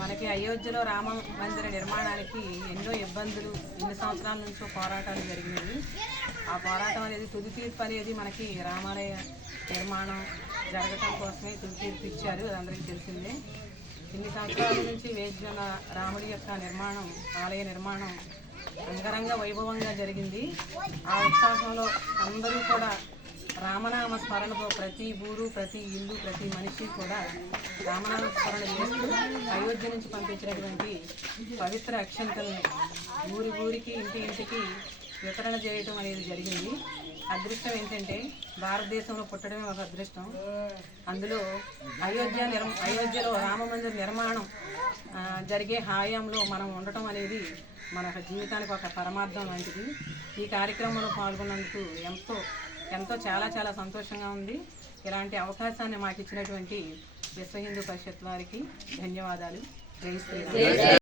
మనకి అయోధ్యలో రామ మందిర నిర్మాణానికి ఎన్నో ఇబ్బందులు ఎన్ని సంవత్సరాల నుంచో పోరాటాలు జరిగినాయి. ఆ పోరాటం అనేది తుది తీర్పు అనేది మనకి రామాలయ నిర్మాణం జరగటం కోసమే తుది తీర్పు ఇచ్చారు అది అందరికీ తెలిసిందే. ఇన్ని సంవత్సరాల నుంచి వేచిన రాముడి యొక్క నిర్మాణం ఆలయ నిర్మాణం అంగరంగ వైభవంగా జరిగింది. ఆ ఉత్సాహంలో అందరూ కూడా రామనామ స్మరణతో ప్రతి ఊరు ప్రతి ఇల్లు ప్రతి మనిషి కూడా రామనామ స్మరణ చేస్తూ అయోధ్య నుంచి పంపించినటువంటి పవిత్ర అక్షంతల్ని ఊరి ఊరికి ఇంటి ఇంటికి వితరణ చేయటం అనేది జరిగింది. అదృష్టం ఏంటంటే భారతదేశంలో పుట్టడమే ఒక అదృష్టం. అందులో అయోధ్య నిర్మ అయోధ్యలో రామ మందిర నిర్మాణం జరిగే హాయంలో మనం ఉండటం అనేది మన జీవితానికి ఒక పరమార్థం లాంటిది. ఈ కార్యక్రమంలో పాల్గొన్నందుకు ఎంతో ఎంతో చాలా చాలా సంతోషంగా ఉంది. ఇలాంటి అవకాశాన్ని మాకు ఇచ్చినటువంటి విశ్వ హిందూ పరిషత్ వారికి ధన్యవాదాలు. జై శ్రీరామ్.